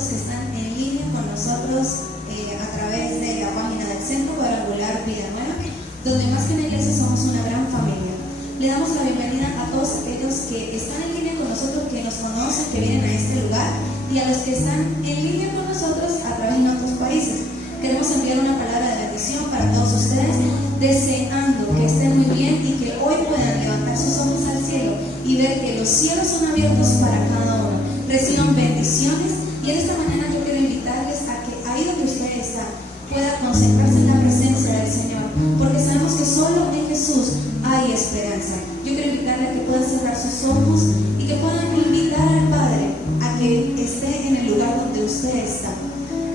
los que están en línea con nosotros a través de la página del Centro Cuadrangular Vida Nueva, donde más que una iglesia somos una gran familia. Le damos la bienvenida a todos aquellos que están en línea con nosotros, que nos conocen, que vienen a este lugar, y a los que están en línea con nosotros a través de otros países. Queremos enviar una palabra de bendición para todos ustedes, deseando que estén muy bien y que hoy puedan levantar sus ojos al cielo y ver que los cielos son abiertos para cada uno. Reciban bendiciones, y en esta mañana yo quiero invitarles a que ahí donde usted está pueda concentrarse en la presencia del Señor, porque sabemos que solo en Jesús hay esperanza. Yo quiero invitarle a que puedan cerrar sus ojos y que puedan invitar al Padre a que esté en el lugar donde usted está.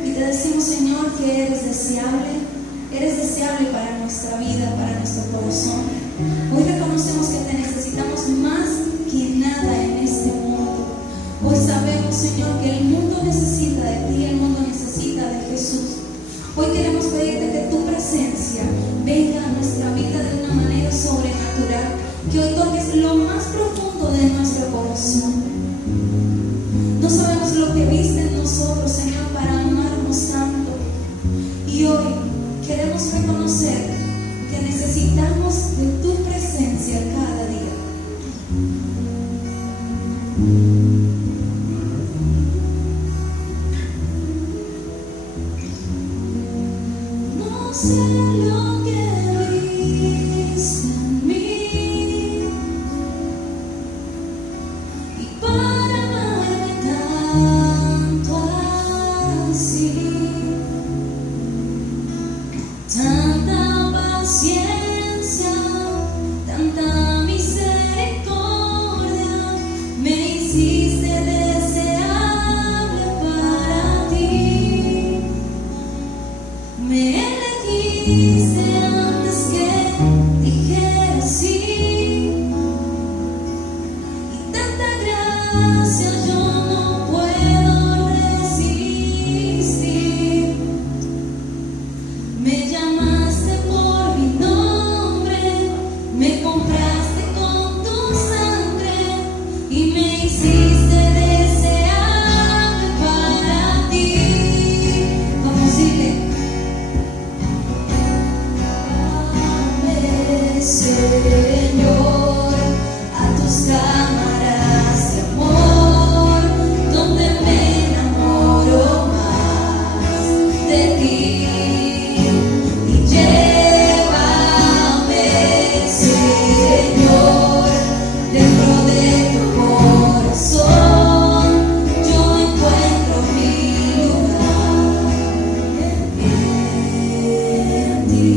Y te decimos, Señor, que eres deseable para nuestra vida, para nuestro corazón. Hoy reconocemos que te necesitamos más que nada en este mundo. Hoy sabemos, Señor, que el mundo necesita de ti, el mundo necesita de Jesús. Hoy queremos pedirte que tu presencia venga a nuestra vida de una manera sobrenatural, que hoy toques lo más profundo de nuestro corazón. No sabemos lo que viste en nosotros, Señor, para amarnos tanto. Y hoy queremos reconocer que necesitamos de tu presencia cada día. No sé lo que viste en mí, y para amarme tanto así, tanta paciencia, tanta misericordia, me hiciste deseable para ti. Me elegiste antes que dijera sí, y tanta gracia yo no puedo resistir. Me llamaste por mi nombre, me compraste con tu sangre y me hiciste deseable para ti. Vamos a decirle: Señor, a tus cámaras de amor, donde me enamoro más de ti. Y llévame, Señor, dentro de tu corazón, yo encuentro mi lugar en ti.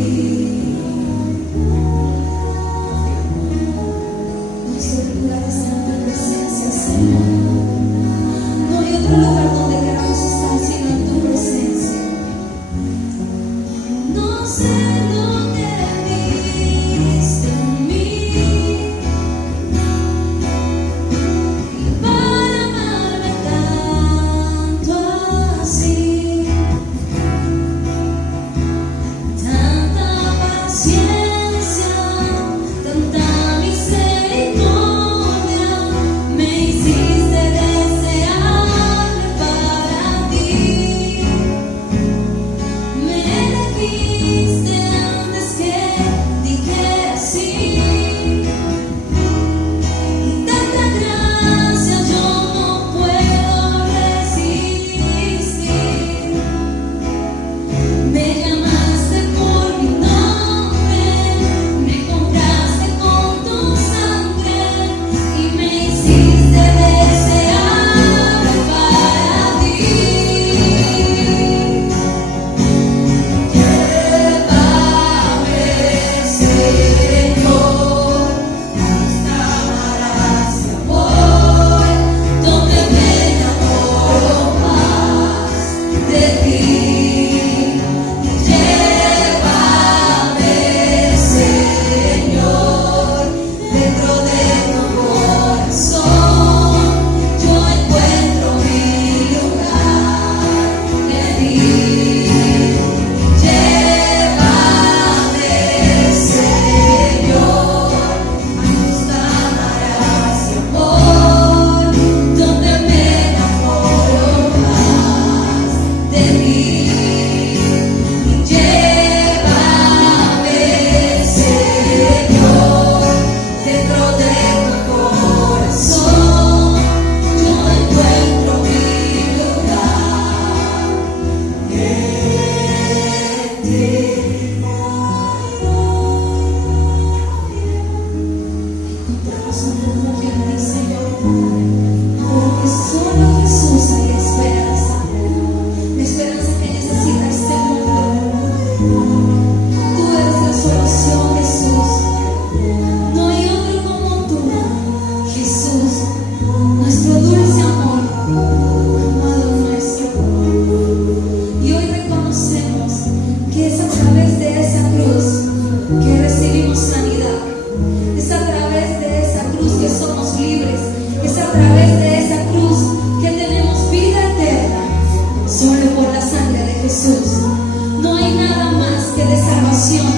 salvación,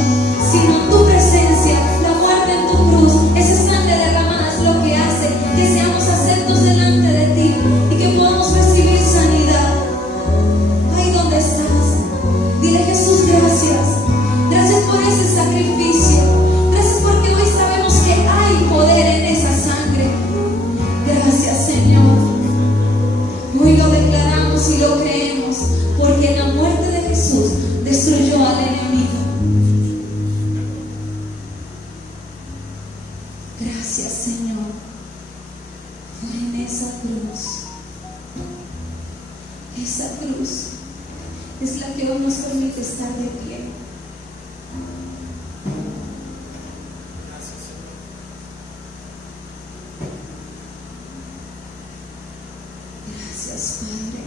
sino tu presencia, la muerte en tu cruz. Esa sangre derramada es lo que hace que seamos aceptos delante de ti y que podamos recibir sanidad. Ahí donde estás, dile: Jesús, gracias. Gracias por ese sacrificio. Gracias porque hoy sabemos que hay poder en esa sangre. Gracias, Señor. Hoy lo declaramos y lo creemos, porque la muerte de Jesús destruyó al enemigo. Gracias, Señor, por en esa cruz. Esa cruz es la que hoy nos permite estar de pie. Gracias, Padre.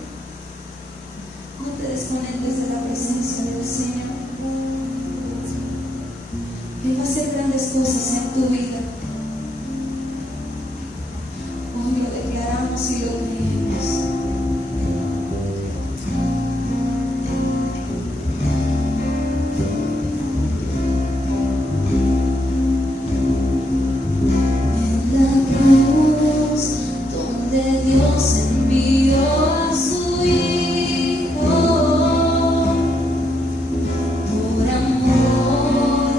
No te desconectes de la presencia del Señor. Él va a hacer grandes cosas en tu vida. Hoy lo declaramos y lo creemos. En la cruz donde Dios envió a su Hijo, por amor,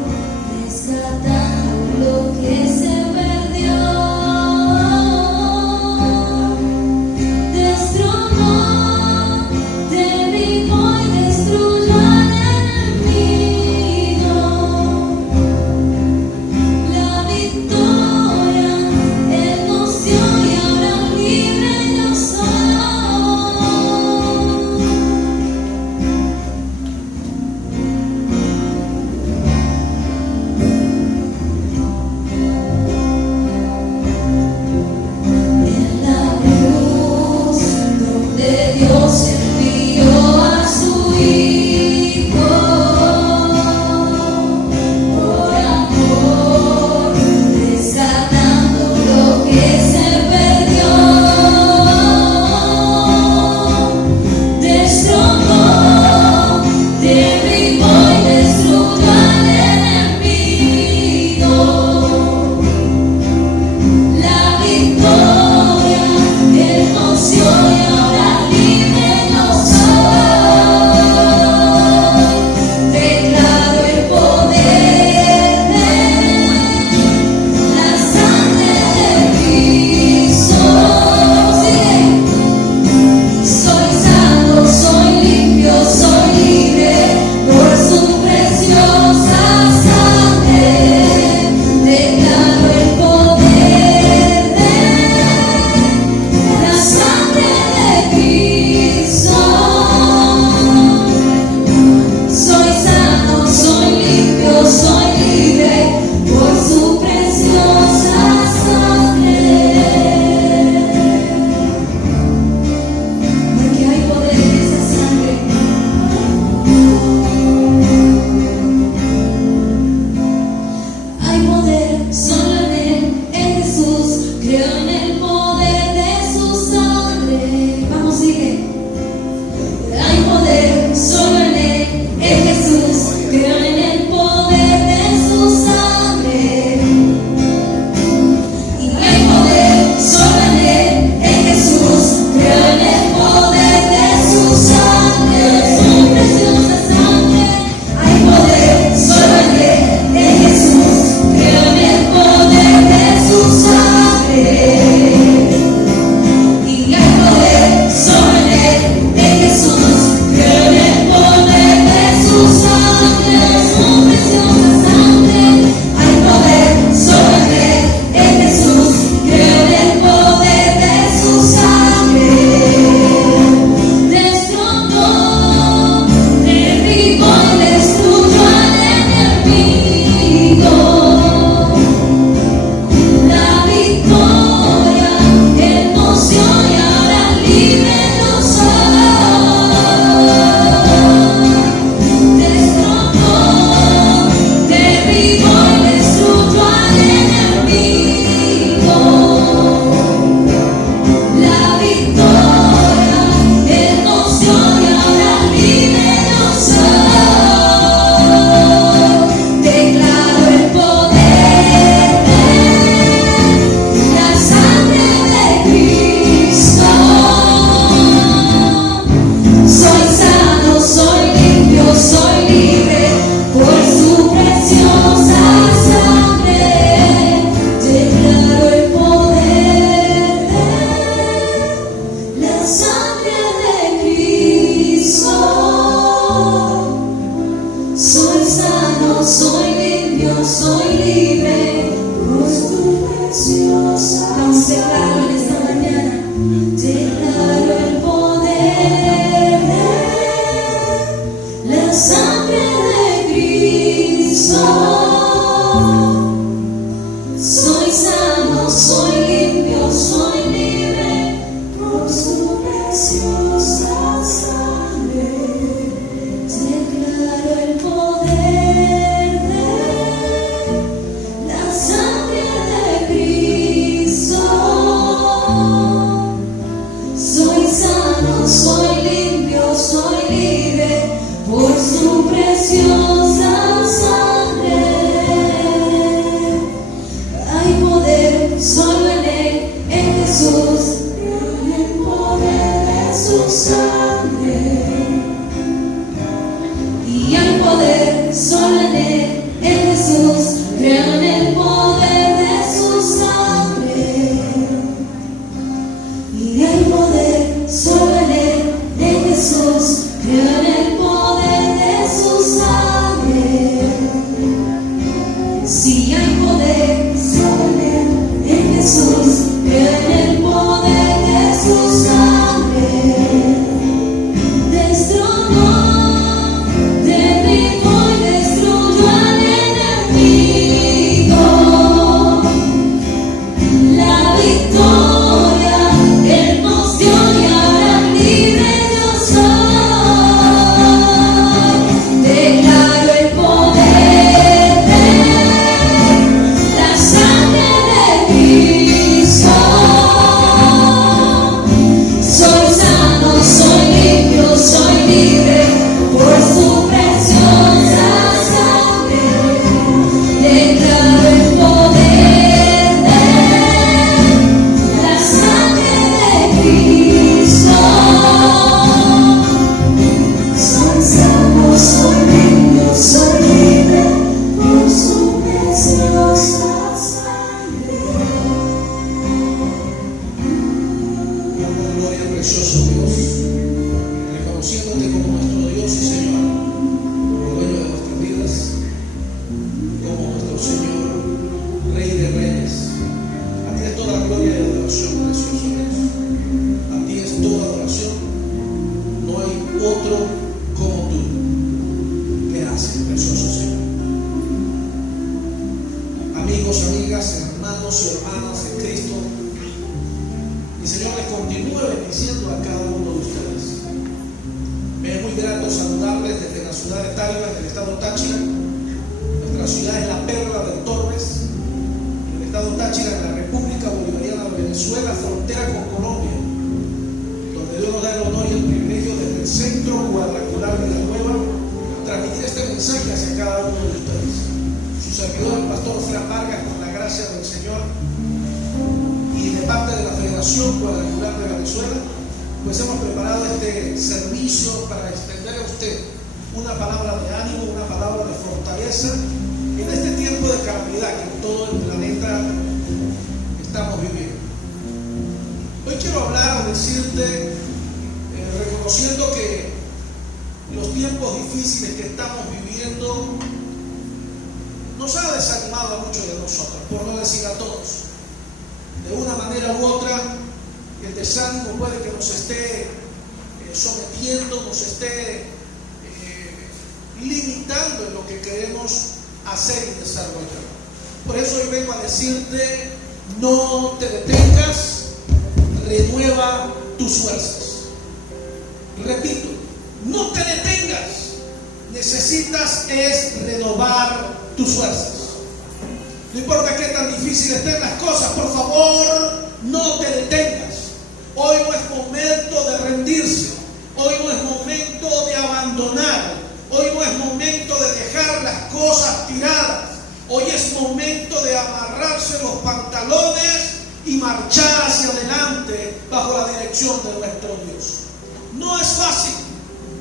rescatando lo que se perdió.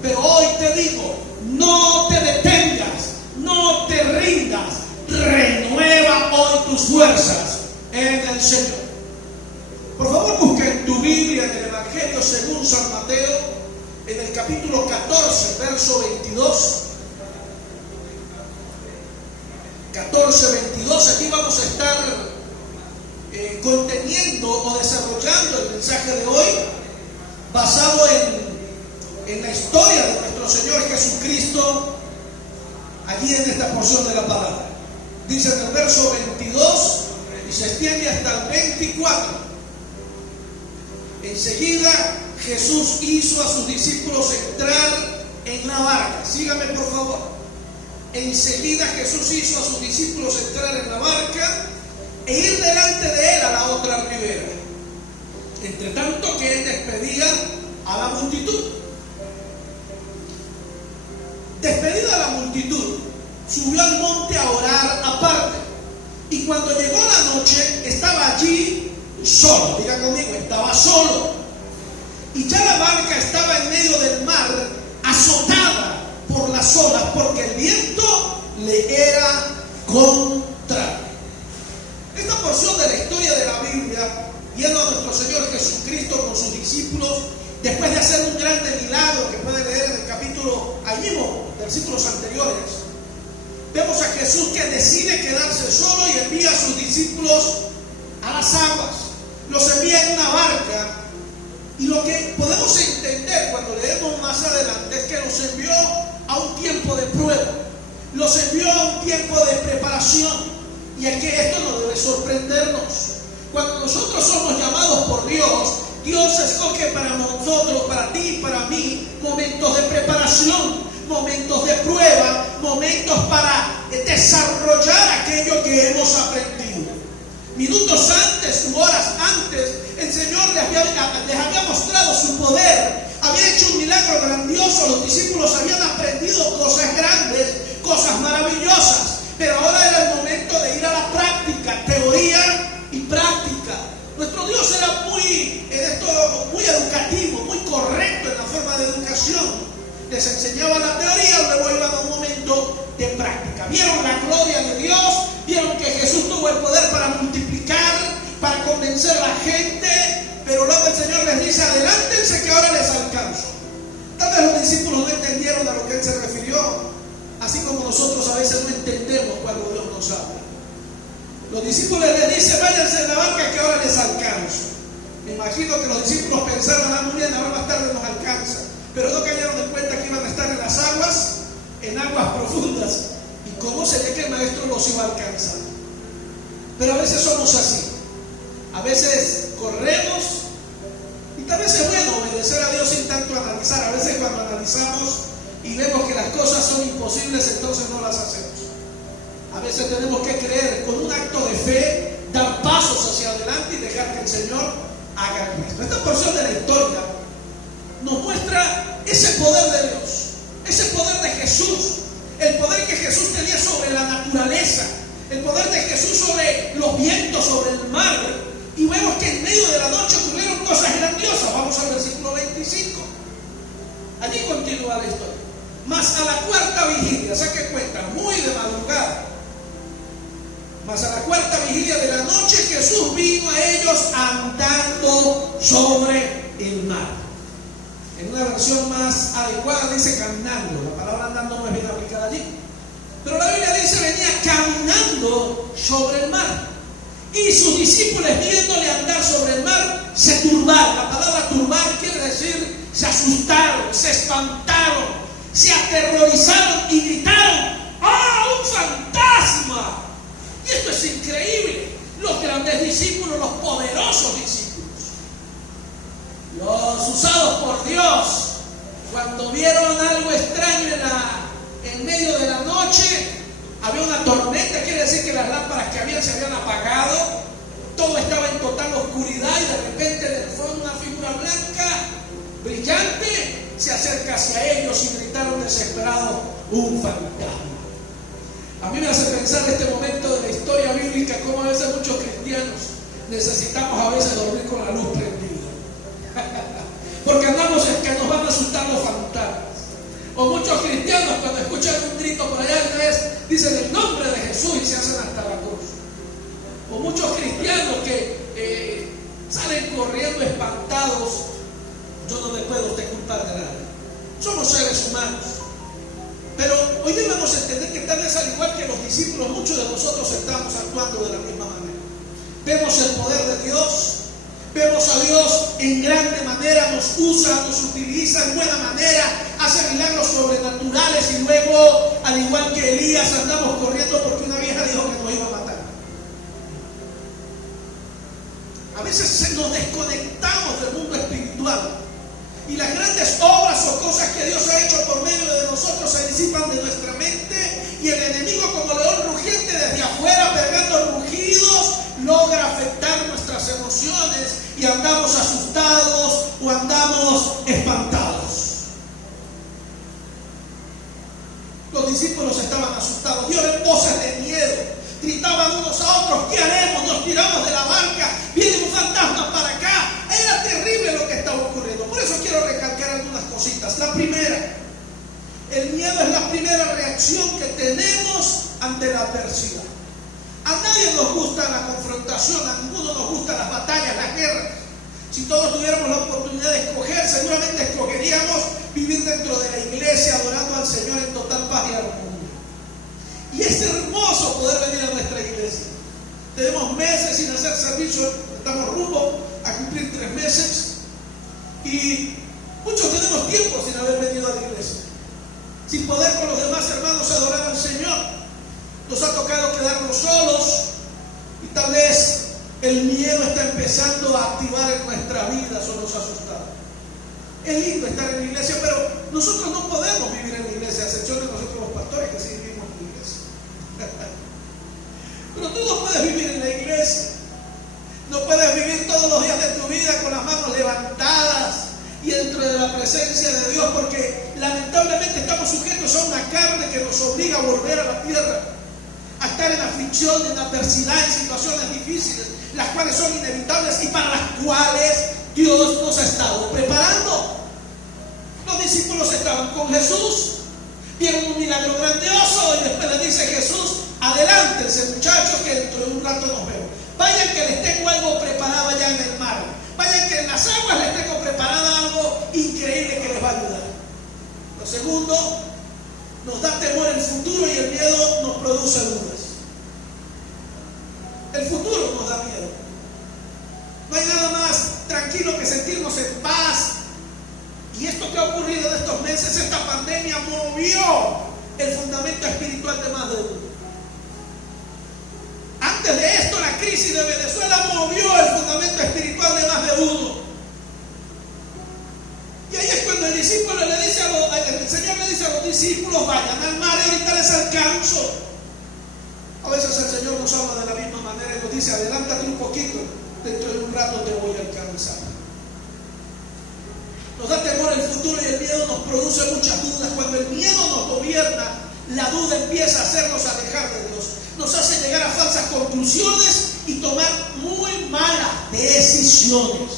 Pero hoy te digo, no te detengas, no te rindas, tus fuerzas en el Señor. Por favor, busca en tu Biblia, en el Evangelio según San Mateo, en el capítulo 14, verso 22. 14, 22. Aquí vamos a estar conteniendo o desarrollando el mensaje de hoy, basado en la historia de nuestro Señor Jesucristo, allí en esta porción de la palabra. Dice en el verso 22 y se extiende hasta el 24. Enseguida Jesús hizo a sus discípulos entrar en la barca. Sígame por favor. Enseguida Jesús hizo a sus discípulos entrar en la barca e ir delante de él a la otra ribera, entre tanto que él despedía a la multitud. Despedida la multitud, subió al monte a orar aparte, y cuando llegó la noche estaba allí solo. Diga conmigo, estaba solo, y ya la barca estaba en medio del mar, azotada por las olas, porque el viento le era contrario. Esta porción de la historia de la Biblia, viendo a nuestro Señor Jesucristo con sus discípulos, después de hacer un grande milagro que puede leer en el capítulo, ahí mismo, versículos anteriores, vemos a Jesús que decide quedarse solo y envía a sus discípulos a las aguas. Los envía en una barca, y lo que podemos entender cuando leemos más adelante es que los envió a un tiempo de prueba, los envió a un tiempo de preparación. Y es que esto no debe sorprendernos. Cuando nosotros somos llamados por Dios, Dios escoge para nosotros, para ti y para mí, momentos de preparación, momentos de prueba, momentos para desarrollar aquello que hemos aprendido. Minutos antes u horas antes, el Señor les había mostrado su poder, había hecho un milagro grandioso, los discípulos habían aprendido cosas grandes, cosas maravillosas. Pero ahora era el momento de ir a la práctica, teoría y práctica. Nuestro Dios era muy educativo, muy correcto en la forma de educación. Les enseñaba la teoría, luego iban a un momento de práctica. Vieron la gloria de Dios, vieron que Jesús tuvo el poder para multiplicar, para convencer a la gente, pero luego el Señor les dice, adelántense que ahora les alcanzo. Tal vez los discípulos no entendieron a lo que Él se refirió, así como nosotros a veces no entendemos cuando Dios nos habla. Los discípulos les dicen, váyanse en la barca que ahora les alcanzo. Me imagino que los discípulos pensaron, muy bien, ahora más tarde nos alcanza. Pero no cayeron en cuenta que iban a estar en las aguas, en aguas profundas. ¿Y cómo sería que el maestro los iba a alcanzar? Pero a veces somos así. A veces corremos, y tal vez es bueno obedecer a Dios sin tanto analizar. A veces cuando analizamos y vemos que las cosas son imposibles, entonces no las hacemos. A veces tenemos que creer con un acto de fe, dar pasos hacia adelante y dejar que el Señor haga el resto. Esta porción de la historia nos muestra ese poder de Dios, ese poder de Jesús, el poder que Jesús tenía sobre la naturaleza, el poder de Jesús sobre los vientos, sobre el mar. Y vemos que en medio de la noche ocurrieron cosas grandiosas. Vamos al versículo 25. Allí continúa la historia. Mas a la cuarta vigilia, saque cuenta, muy de madrugada, mas a la cuarta vigilia de la noche Jesús vino a ellos andando sobre el mar. En una versión más adecuada dice caminando. La palabra andando no es bien aplicada allí, pero la Biblia dice venía caminando sobre el mar. Y sus discípulos, viéndole andar sobre el mar, se turbaron. La palabra turbar quiere decir se asustaron, se espantaron, se aterrorizaron y gritaron, ¡ah, un fantasma! Y esto es increíble. Los grandes discípulos, los poderosos discípulos, los usados por Dios, cuando vieron algo extraño en medio de la noche, había una tormenta, quiere decir que las lámparas que habían se habían apagado, todo estaba en total oscuridad y de repente del fondo una figura blanca, brillante, se acerca hacia ellos y gritaron desesperados, un fantasma. A mí me hace pensar este momento de la historia bíblica, como a veces muchos cristianos necesitamos a veces dormir con la luz prendida. Porque andamos en que nos van a asustar los fantasmas. O muchos cristianos cuando escuchan un grito por allá, dicen el nombre de Jesús y se hacen hasta la cruz. o muchos cristianos que salen corriendo espantados. Yo no me puedo usted culpar de nada. Somos seres humanos. Pero hoy debemos entender que tal vez al igual que los discípulos, muchos de nosotros estamos actuando de la misma manera. Vemos el poder de Dios, vemos a Dios en grande manera, nos usa, nos utiliza en buena manera, hace milagros sobrenaturales y luego, al igual que Elías, andamos corriendo porque una vieja dijo que nos iba a matar. A veces nos desconectamos del mundo espiritual y las grandes obras o cosas que Dios ha hecho por medio de nosotros se disipan de nuestra mente y el enemigo, como león rugiente desde afuera pegando rugidos, logra afectar nuestras emociones y andamos asustados o andamos espantados. Los discípulos estaban asustados, dieron voces de miedo, gritaban unos a otros: ¿qué haremos? Nos tiramos de la barca, viene un fantasma para acá. Era terrible lo que estaba ocurriendo. Por eso quiero recalcar algunas cositas. La primera, el miedo es la primera reacción que tenemos ante la adversidad. A nadie nos gusta la confrontación, a ninguno nos gustan las batallas, las guerras. Si todos tuviéramos la oportunidad de escoger, seguramente escogeríamos vivir dentro de la iglesia, adorando al Señor en total paz y armonía. Y es hermoso poder venir a nuestra iglesia. Tenemos meses sin hacer servicio, estamos rumbo a cumplir 3 meses. Y muchos tenemos tiempo sin haber venido a la iglesia, sin poder con los demás hermanos adorar al Señor. Nos ha tocado quedarnos solos y tal vez el miedo está empezando a activar en nuestra vida o nos ha asustado. Es lindo estar en la iglesia, pero nosotros no podemos vivir en la iglesia, a excepción de nosotros los pastores que sí vivimos en la iglesia. Pero tú no puedes vivir en la iglesia. No puedes vivir todos los días de tu vida con las manos levantadas y dentro de la presencia de Dios, porque lamentablemente estamos sujetos a una carne que nos obliga a volver a la tierra, a estar en aflicción, en adversidad, en situaciones difíciles, las cuales son inevitables y para las cuales Dios nos ha estado preparando. Los discípulos estaban con Jesús, vieron un milagro grandioso y después les dice Jesús: adelántense, muchachos, que dentro de un rato nos vemos. Vayan que les tengo algo preparado allá en el mar. Vayan que en las aguas les tengo preparado algo increíble que les va a ayudar. Lo segundo, nos da temor el futuro y el miedo nos produce dudas. El futuro nos da miedo. No hay nada más tranquilo que sentirnos en paz. Y esto que ha ocurrido en estos meses, esta pandemia movió el fundamento espiritual de más de uno. Antes de esto, la crisis de Venezuela movió el fundamento espiritual de más de uno. Y ahí es cuando el Señor le dice a los discípulos: vayan al mar y ahorita les alcanzo. A veces el Señor nos habla de la misma manera y nos dice: adelántate un poquito, dentro de un rato te voy a alcanzar. Nos da temor el futuro y el miedo nos produce muchas dudas. Cuando el miedo nos gobierna, la duda empieza a hacernos alejar de Dios. Nos hace llegar a falsas conclusiones y tomar muy malas decisiones.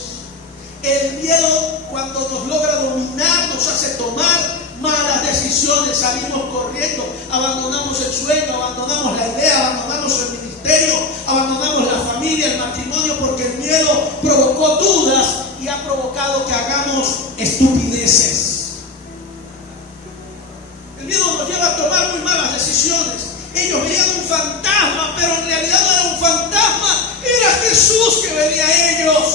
El miedo, cuando nos logra dominar, nos hace tomar malas decisiones. Salimos corriendo, abandonamos el sueño, abandonamos la idea, abandonamos el ministerio, abandonamos la familia, el matrimonio, porque el miedo provocó dudas y ha provocado que hagamos estupideces. El miedo nos lleva a tomar muy malas decisiones. Ellos veían un fantasma, pero en realidad no era un fantasma, era Jesús que venía a ellos.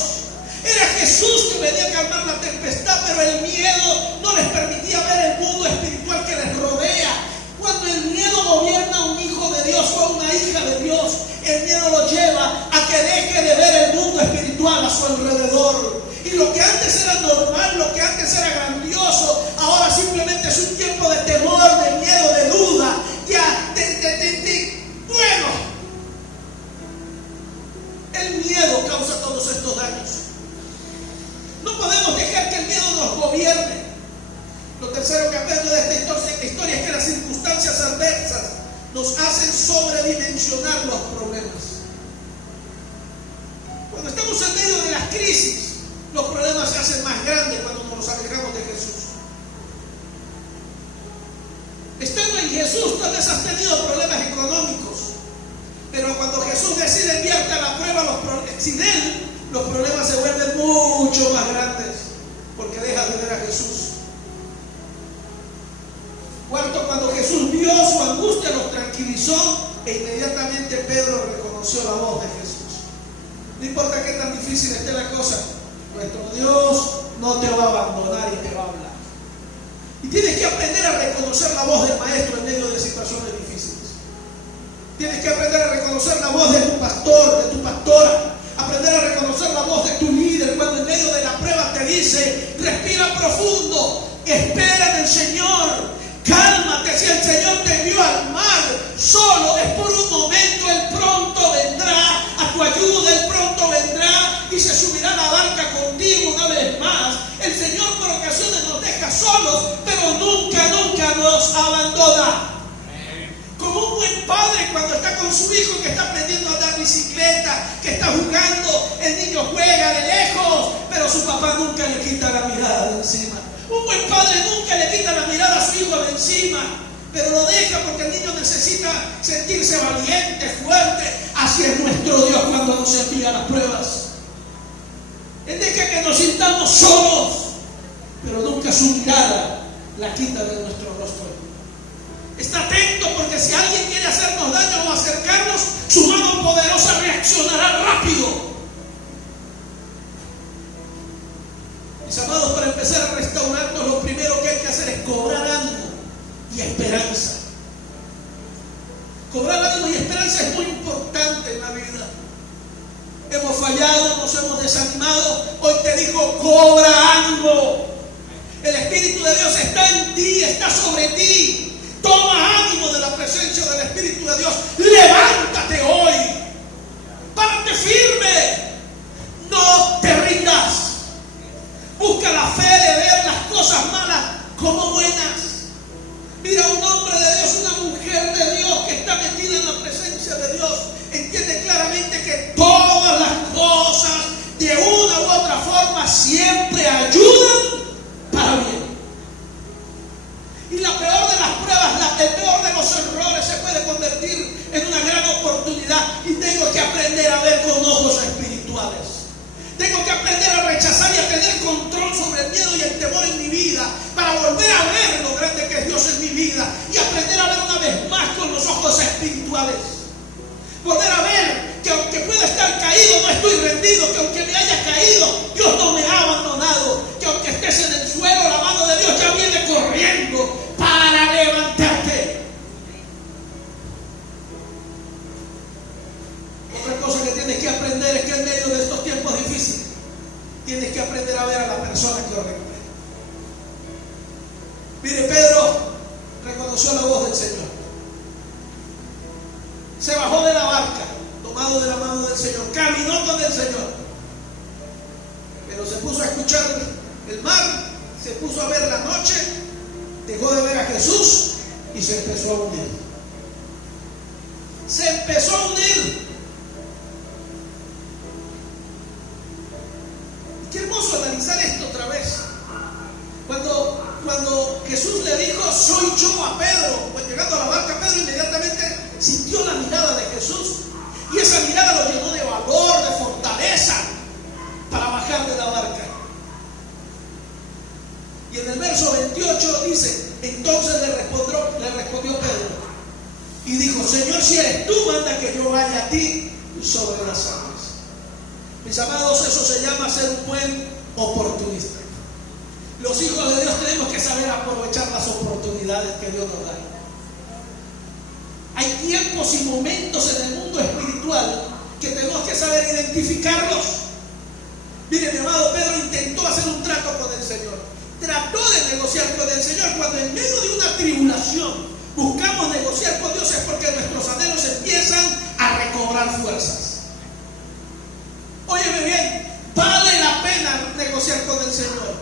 Era Jesús que venía a calmar la tempestad, pero el miedo no les permitía ver el mundo espiritual que les rodea. Cuando el miedo gobierna a un hijo de Dios o a una hija de Dios, el miedo lo lleva a que deje de ver el mundo espiritual a su alrededor. Y lo que antes era normal, lo que antes era grandioso, ahora simplemente es un tiempo de temor, de miedo, de duda. Bueno, el miedo causa todos estos daños. No podemos dejar que el miedo nos gobierne. Lo tercero que aprendo de esta historia es que las circunstancias adversas nos hacen sobredimensionar los problemas. Cuando estamos en medio de las crisis, los problemas se hacen más grandes cuando nos alejamos de Jesús. Estando en Jesús, tal vez has tenido problemas económicos, pero cuando Jesús decide enviarte a sin Él los problemas se vuelven mucho más grandes, porque dejas de ver a Jesús. Cuarto, cuando Jesús vio su angustia, los tranquilizó e inmediatamente Pedro reconoció la voz de Jesús. No importa qué tan difícil esté la cosa, nuestro Dios no te va a abandonar y te va a hablar. Y tienes que aprender a reconocer la voz del maestro en medio de situaciones difíciles. Tienes que aprender a reconocer la voz de tu pastor, de tu pastora. Aprender a reconocer la voz de tu líder cuando en medio de la prueba te dice: respira profundo, espera en el Señor. Cálmate, si el Señor te envió al mar, solo es por un momento, Él pronto vendrá a tu ayuda, Él pronto vendrá y se subirá a la barca contigo una vez más. El Señor por ocasiones nos deja solos, pero nunca, nunca nos abandona. Como un buen padre cuando está con su hijo que está aprendiendo a andar bicicleta, que está jugando, el niño juega de lejos, pero su papá nunca le quita la mirada de encima. Un buen padre nunca le quita la mirada a su hijo de encima, pero lo deja porque el niño necesita sentirse valiente, fuerte. Así es nuestro Dios cuando nos envía las pruebas. Él deja que nos sintamos solos, pero nunca su mirada la quita de nuestro rostro. Está atento, porque si alguien quiere hacernos daño o acercarnos, su mano poderosa reaccionará rápido. Mis amados, para empezar a restaurarnos, lo primero que hay que hacer es cobrar ánimo y esperanza. Cobrar ánimo y esperanza es muy importante en la vida. Hemos fallado, nos hemos desanimado. Hoy te digo: cobra ánimo. El Espíritu de Dios está en ti, está sobre ti. Toma ánimo de la presencia del Espíritu de Dios. Levántate hoy. Párate firme. No te rindas. Busca la fe de ver las cosas malas como buenas. Mira, un hombre de Dios, una mujer de Dios que está metida en la presencia de Dios, entiende claramente que todas las cosas, de una u otra forma, siempre ayudan para bien. Y la peor de las pruebas, el peor de los errores se puede convertir en una gran oportunidad. Y tengo que aprender a ver con ojos espirituales. Tengo que aprender a rechazar y a tener control sobre el miedo y el temor en mi vida, para volver a ver lo grande que es Dios en mi vida y aprender a ver una vez más con los ojos espirituales. Volver a ver que aunque pueda estar caído, no estoy rendido, que aunque me haya caído, Dios no me ha abandonado, que aunque estés en el suelo, la mano de Dios ya viene corriendo para levantarte. Otra cosa que tienes que aprender es que en medio de estos tiempos difíciles tienes que aprender a ver a la persona correcta. Mire, Pedro reconoció la voz del Señor. Se bajó de la barca, tomado de la mano del Señor, caminó con el Señor, pero se puso a escuchar el mar, se puso a ver la noche, dejó de ver a Jesús y se empezó a hundir. Se empezó a hundir. Qué hermoso analizar esto otra vez. Cuando Jesús le dijo: soy yo a Pedro, pues llegando a la barca, Pedro inmediatamente sintió la mirada de Jesús, y esa mirada lo llenó de valor, de fortaleza para bajar de la barca. Y en el verso 28 dice: entonces le respondió Pedro y dijo: Señor, si eres tú, manda que yo vaya a ti sobre las aguas. Mis amados, eso se llama ser un buen oportunista. Los hijos de Dios tenemos que saber aprovechar las oportunidades que Dios nos da. Hay tiempos y momentos en el mundo espiritual que tenemos que saber identificarlos. Mire, mi amado, Pedro intentó hacer un trato con el Señor. Trató de negociar con el Señor. Cuando en medio de una tribulación buscamos negociar con Dios, es porque nuestros anhelos empiezan a recobrar fuerzas. Óyeme bien, vale la pena negociar con el Señor.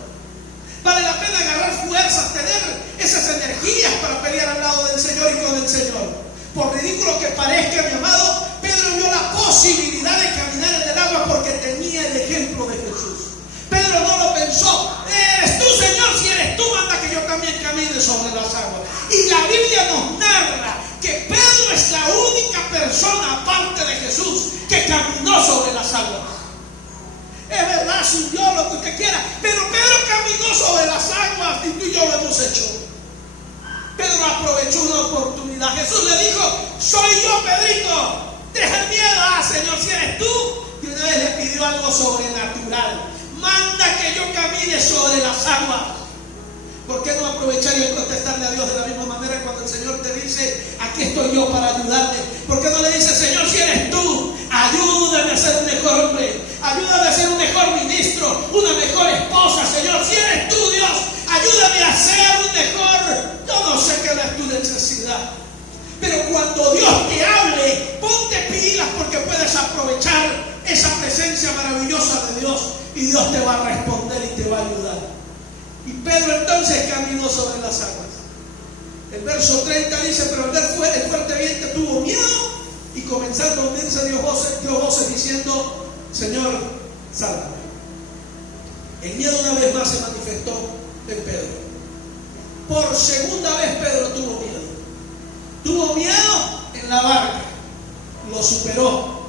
Vale la pena agarrar fuerzas, tener esas energías para pelear al lado del Señor y con el Señor. Por ridículo que parezca, mi amado, Pedro vio la posibilidad de caminar en el agua porque tenía el ejemplo de Jesús. Pedro no lo pensó: eres tú, Señor, si eres tú, manda que yo también camine sobre las aguas. Y la Biblia nos narra que Pedro es la única persona aparte de Jesús que caminó sobre las aguas. subió, lo que usted quiera. Pero Pedro caminó sobre las aguas y tú y yo lo hemos hecho. Pedro aprovechó una oportunidad. Jesús le dijo: soy yo, Pedrito. Deja el miedo. Señor, si eres tú. Y una vez le pidió algo sobrenatural. Manda que yo camine sobre las aguas. ¿Por qué no aprovechar y contestarle a Dios de la misma manera cuando el Señor te dice: aquí estoy yo para ayudarte? ¿Por qué no le dices: Señor, si eres tú, ayúdame a ser un mejor hombre, ayúdame a ser un mejor ministro, una mejor esposa? Señor, si eres tú, Dios, ayúdame a ser un mejor. Yo no sé qué es tu necesidad, pero cuando Dios te hable, ponte pilas, porque puedes aprovechar esa presencia maravillosa de Dios y Dios te va a responder y te va a ayudar. Y Pedro entonces caminó sobre las aguas. El verso 30 dice: pero al ver el fuerte viento tuvo miedo, y comenzando a hundirse dio voces diciendo: Señor, sálvame. El miedo una vez más se manifestó en Pedro. Por segunda vez Pedro tuvo miedo. Tuvo miedo en la barca, lo superó.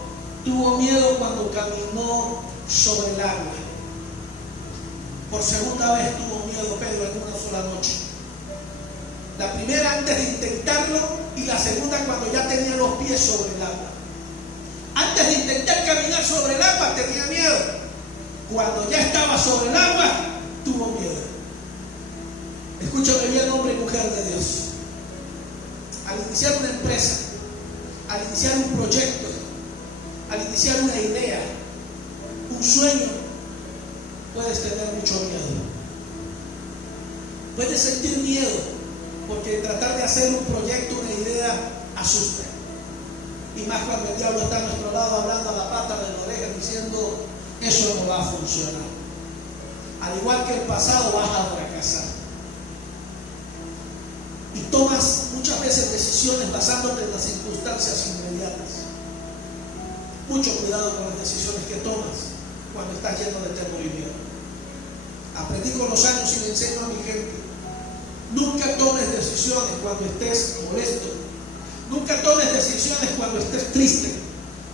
Tuvo miedo cuando caminó sobre el agua. Por segunda vez tuvo miedo Pedro en una sola noche. La primera antes de intentarlo, y la segunda cuando ya tenía los pies sobre el agua. Antes de intentar caminar sobre el agua tenía miedo. Cuando ya estaba sobre el agua, tuvo miedo. Escúchame bien, hombre y mujer de Dios. Al iniciar una empresa, al iniciar un proyecto, al iniciar una idea, un sueño, puedes tener mucho miedo. Puedes sentir miedo, porque tratar de hacer un proyecto, una idea, asusta. Y más cuando el diablo está a nuestro lado hablando a la pata de la oreja diciendo: eso no va a funcionar. Al igual que el pasado, vas a fracasar. Y tomas muchas veces decisiones basándote en las circunstancias inmediatas. Mucho cuidado con las decisiones que tomas cuando estás lleno de temor y miedo. Aprendí con los años y le enseño a mi gente: nunca tomes decisiones cuando estés molesto, nunca tomes decisiones cuando estés triste,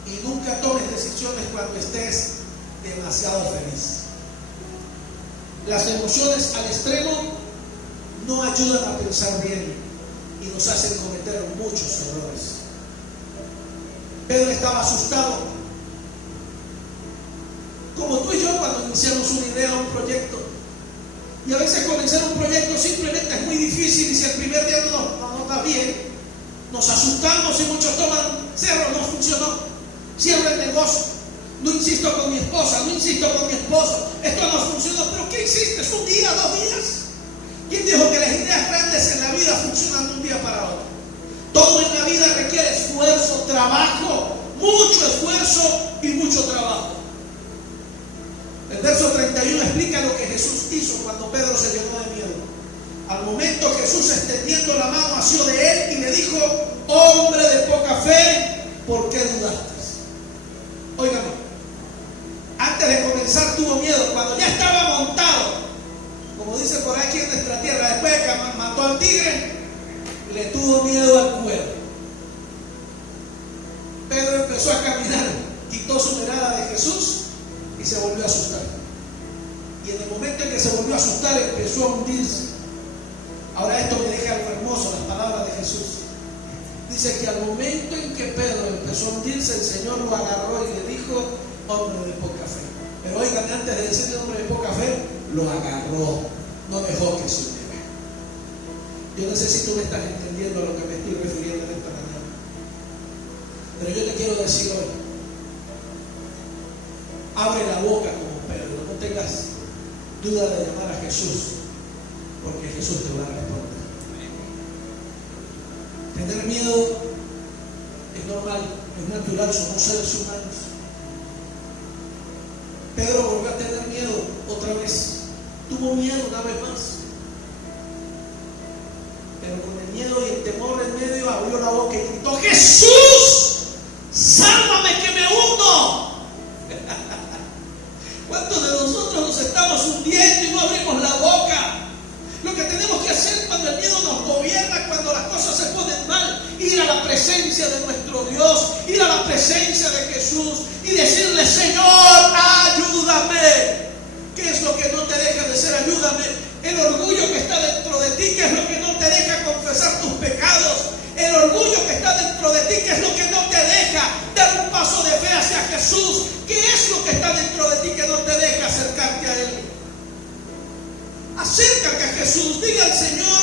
y nunca tomes decisiones cuando estés demasiado feliz. Las emociones al extremo no ayudan a pensar bien y nos hacen cometer muchos errores. Pedro estaba asustado, como tú y yo cuando iniciamos una idea o un proyecto. Y a veces comenzar un proyecto simplemente es muy difícil, y si el primer día no está bien, nos asustamos y muchos toman cerro, no funcionó, cierro el negocio, no insisto con mi esposa, no insisto con mi esposo, esto no funcionó. ¿Pero qué hiciste? ¿Es un día, 2 días? ¿Quién dijo que las ideas grandes en la vida funcionan de un día para otro? Todo en la vida requiere esfuerzo, trabajo, mucho esfuerzo y mucho trabajo. El verso 31 explica lo que Jesús hizo cuando Pedro se llenó de miedo. Al momento Jesús, extendiendo la mano, asió de él y le dijo: hombre de poca fe, ¿por qué dudaste? Óigame, antes de comenzar tuvo miedo. Cuando ya estaba montado, como dice por aquí en nuestra tierra, después de que mató al tigre, le tuvo miedo al cuero. Pedro empezó a caminar, quitó su mirada de Jesús y se volvió a asustar. Y en el momento en que se volvió a asustar, empezó a hundirse. Ahora esto me deja algo hermoso, las palabras de Jesús. Dice que al momento en que Pedro empezó a hundirse, el Señor lo agarró y le dijo: hombre de poca fe. Pero óigame, antes de decirle hombre de poca fe, lo agarró, no dejó que se hundiera. Yo no sé si tú me estás entendiendo a lo que me estoy refiriendo en esta mañana, pero yo te quiero decir hoy: abre la boca como Pedro, no tengas duda de llamar a Jesús, porque Jesús te va a responder. Tener miedo es normal, es natural, somos seres humanos. Pedro volvió a tener miedo otra vez, tuvo miedo una vez más, pero con el miedo y el temor en medio abrió la boca y gritó: ¡Jesús! ¡Sálvame que me hundo! ¿Cuántos de nosotros nos estamos hundiendo y no abrimos la boca? Lo que tenemos que hacer cuando el miedo nos gobierna, cuando las cosas se ponen mal, ir a la presencia de nuestro Dios, ir a la presencia de Jesús y decirle: Señor, ayúdame. es lo que no te deja de ser? Ayúdame. El orgullo que está dentro de ti, ¿qué es lo que no te deja confesar tus pecados? El orgullo que está dentro de ti, ¿qué es lo que no te deja dar un paso de fe hacia Jesús? ¿Qué es lo que está dentro de ti que no te deja acercarte a Él? Acércate a Jesús, diga al Señor,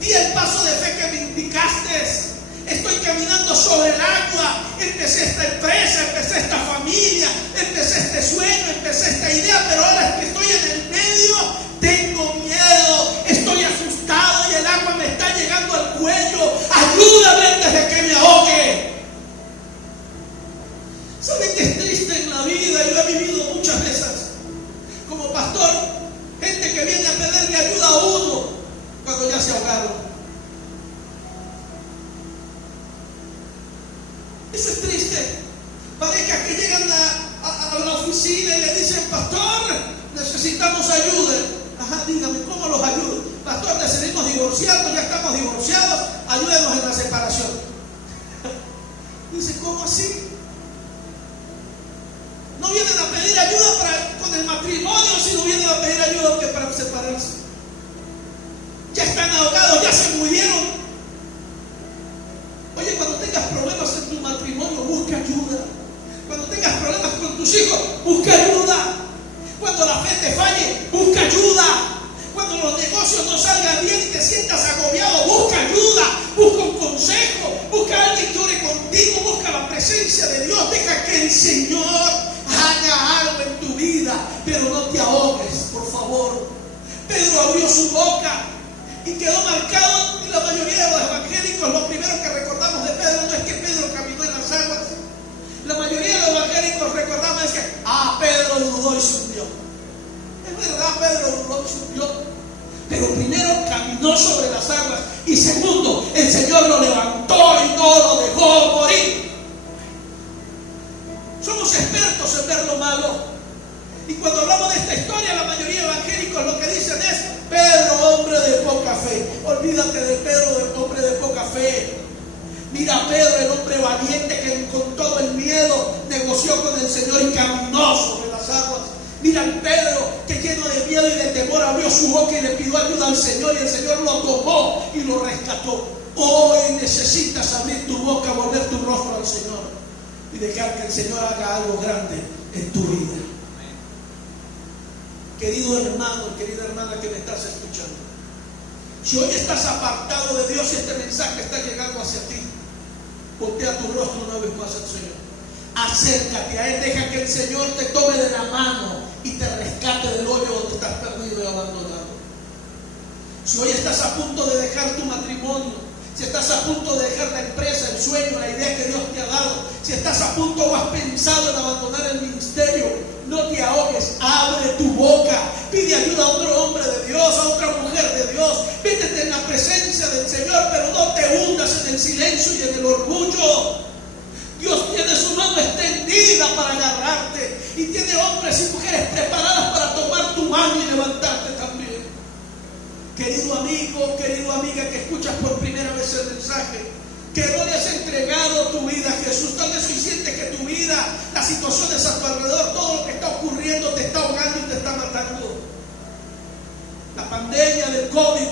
di el paso de fe que me indicaste. Estoy caminando sobre el agua, empecé esta empresa, empecé esta familia, empecé este sueño, empecé esta idea, pero ahora es que estoy en el medio, tengo miedo, estoy asustado y el agua me está llegando al cuello. Ayúdame antes de que me ahogue. ¿Saben que es triste en la vida? Yo he vivido muchas veces como pastor, gente que viene a pedirle ayuda a uno cuando ya se ahogaron. Eso es triste. Parejas que llegan a la oficina y le dicen: pastor, necesitamos ayuda. Ajá, dígame, ¿cómo los ayudo? Pastor, decidimos divorciarnos, ya estamos divorciados, ayúdenos en la separación. Dice: ¿cómo así? No vienen a pedir ayuda con el matrimonio, sino vienen a pedir ayuda para separarse. Ya están ahogados, ya se murieron. Oye, cuando tengas problemas en tu matrimonio, busca ayuda. Cuando tengas problemas con tus hijos, busca ayuda. Cuando la fe te falle, busca ayuda. Cuando los negocios no salgan bien y te sientas agobiado, busca ayuda. Busca un consejo. Busca a alguien que ore contigo. Busca la presencia de Dios. Deja que el Señor haga algo en tu vida, pero no te ahogues, por favor. Pedro abrió su boca y quedó marcado. Y la mayoría de los evangélicos, lo primero que recordamos de Pedro no es que Pedro caminó en las aguas. La mayoría de los evangélicos recordamos es que Pedro dudó y se hundió. Es verdad, Pedro dudó y se hundió, pero primero caminó sobre las aguas y segundo, el Señor lo levantó y no lo dejó morir. Somos expertos en ver lo malo. Y cuando hablamos de esta historia, la mayoría de evangélicos lo que dicen es: Pedro, hombre de poca fe. Olvídate de Pedro, hombre de poca fe. Mira a Pedro, el hombre valiente que con todo el miedo negoció con el Señor y caminó sobre las aguas. Mira a Pedro que lleno de miedo y de temor abrió su boca y le pidió ayuda al Señor, y el Señor lo tomó y lo rescató. Hoy necesitas abrir tu boca, volver tu rostro al Señor y dejar que el Señor haga algo grande en tu vida. Querido hermano, querida hermana que me estás escuchando, si hoy estás apartado de Dios y este mensaje está llegando hacia ti, voltea tu rostro una vez más al Señor. Acércate a Él, deja que el Señor te tome de la mano y te rescate del hoyo donde estás perdido y abandonado. Si hoy estás a punto de dejar tu matrimonio, si estás a punto de dejar la empresa, el sueño, la idea que Dios te ha dado, si estás a punto o has pensado en abandonar el ministerio, no te ahogues, abre tu boca, pide ayuda a otro hombre de Dios, a otra mujer de Dios, métete en la presencia del Señor, pero no te hundas en el silencio y en el orgullo. Dios tiene su mano extendida para agarrarte y tiene hombres y mujeres preparadas para tomar tu mano y levantarte también. Querido amigo, querida amiga que escuchas por primera vez el mensaje, que no le has entregado tu vida a Jesús, tal vez hoy sientes que tu vida, las situaciones a tu alrededor, todo lo que está ocurriendo te está ahogando y te está matando. La pandemia del COVID,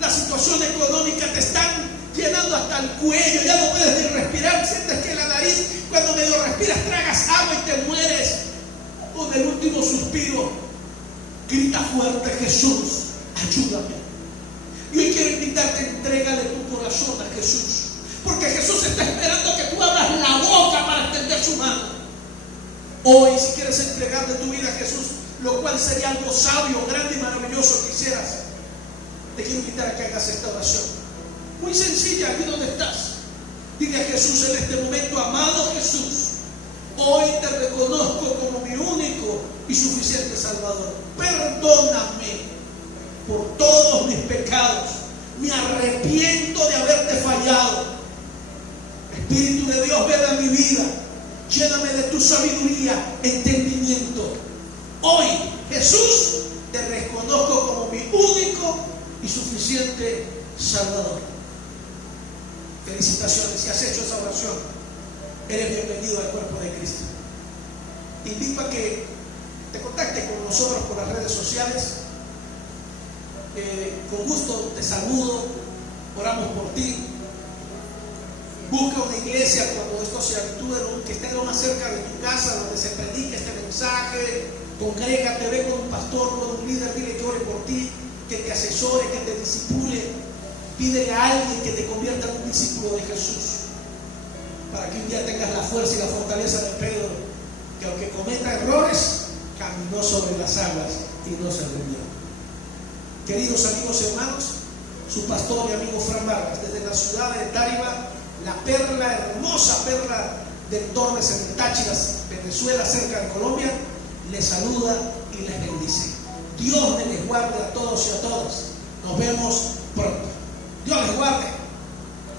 la situación económica te están llenando hasta el cuello, ya no puedes ni respirar, sientes que la nariz, cuando medio respiras, tragas agua y te mueres. Con el último suspiro, grita fuerte: Jesús, ayúdame. Y hoy quiero invitarte: entrégale tu corazón a Jesús, porque Jesús está esperando que tú abras la boca para extender su mano. Hoy, si quieres entregarle tu vida a Jesús, lo cual sería algo sabio, grande y maravilloso que hicieras, te quiero invitar a que hagas esta oración. Muy sencilla, aquí donde estás. Dile a Jesús en este momento: amado Jesús, hoy te reconozco como mi único y suficiente Salvador. Perdóname por todos mis pecados. Me arrepiento de haberte fallado. Espíritu de Dios, ven a mi vida. Lléname de tu sabiduría, entendimiento. Hoy, Jesús, te reconozco como mi único y suficiente Salvador. Felicitaciones, si has hecho esa oración, eres bienvenido al cuerpo de Cristo. Te invito a que te contactes con nosotros por las redes sociales. Con gusto te saludo, oramos por ti. Busca una iglesia cuando esto se actúe, que esté lo más cerca de tu casa, donde se predique este mensaje. Congrégate, ve con un pastor, con un líder, dile que ore por ti, que te asesore, que te discipule. Pídele a alguien que te convierta en un discípulo de Jesús, para que un día tengas la fuerza y la fortaleza de Pedro, que aunque cometa errores, caminó sobre las aguas y no se rindió. Queridos amigos y hermanos, su pastor y amigo Fran Vargas, desde la ciudad de Táriba, la perla, hermosa perla del Tormes en Táchira, Venezuela, cerca de Colombia, les saluda y les bendice. Dios les guarde a todos y a todas. Nos vemos pronto. Dios les guarde.